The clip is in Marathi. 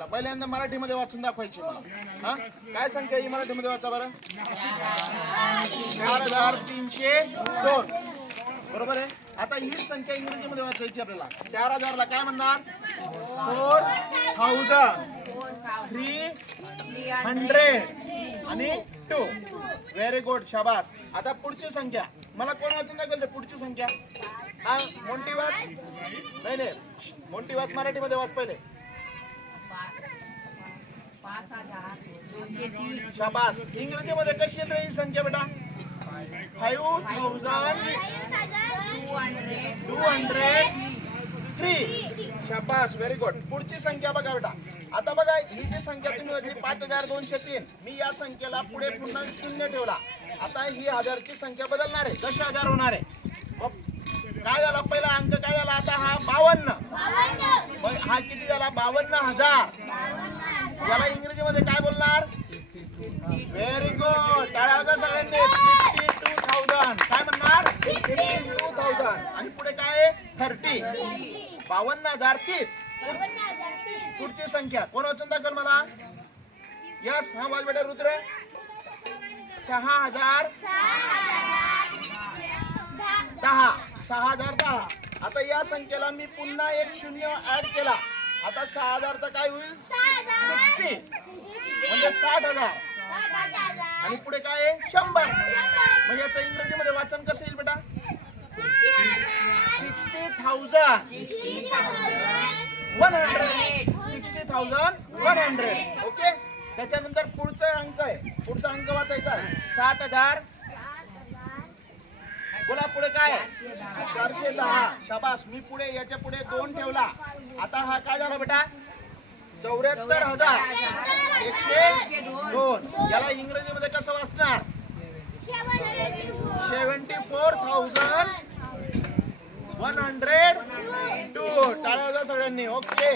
आपल्याला पहिल्यांदा मराठीमध्ये वाचून दाखवायची मला. हा? काय संख्या ही मराठीमध्ये वाचा बरं? चार हजार तीनशे दोन. बरोबर आहे? आता हीच संख्या इंग्रजीमध्ये वाचायची आपल्याला. चार हजारला काय म्हणणार? फोर थाउजंड थ्री हंड्रेड आणि टू व्हेरी गुड शाबास. आता पुढची संख्या. मला कोण वाचून दाखवते पुढची संख्या? हा मोठी वाच. नाही मोठी वाच मराठीमध्ये वाच पहिले. शाबास. इंग्रजीमध्ये कशी येते ही संख्या बेटा? Five thousand two hundred three शाबास व्हेरी गुड पुढची संख्या बघा बेटा. आता बघा ही जी संख्या तुम्ही होती पाच हजार दोनशे तीन. मी या संख्येला पुढे पुन्हा शून्य ठेवला. आता ही हजारची संख्या बदलणार आहे. दश हजार होणार आहे? काय झाला पहिला अंक? काय झाला आता? हा बावन्न. हा किती झाला? बावन्न हजार. याला इंग्रजीमध्ये काय बोलणार? व्हेरी गुड टाळ्या होत्या सगळ्यांनी. फिफ्टी टू थाउजंड काय म्हणणार? फिफ्टी टू थाउजंड आणि पुढे काय? आहे थर्टी बावन्न हजार तीस. पुढची संख्या. कोण वाचून दाखल मला? यस हा वाज बेटा रुद्र. सहा हजार दहा. सहा हजार दहा. आता या संख्येला मी पुन्हा एक शून्य ऍड केला. आता सहा हजारचा काय होईल? सिक्स्टी. म्हणजे साठ हजार. आणि पुढे काय आहे? शंभर. मग याचं इंग्रजीमध्ये वाचन कसं येईल बेटा? Sixty thousand. One hundred. Sixty thousand one hundred. Okay? त्याच्यानंतर पुढचा अंक आहे. पुढचा अंक वाचायचा सात हजार बोला पुढे काय चारशे दहा. शाबास मी पुढे याच्यापुढे दोन ठेवला. आता हा काय झाला बेटा? चौऱ्याहत्तर हजार. एकशे दोन. याला इंग्रजीमध्ये कसं वाचणार? Seventy four thousand one hundred two. टाळ्या सगळ्यांनी. ओके.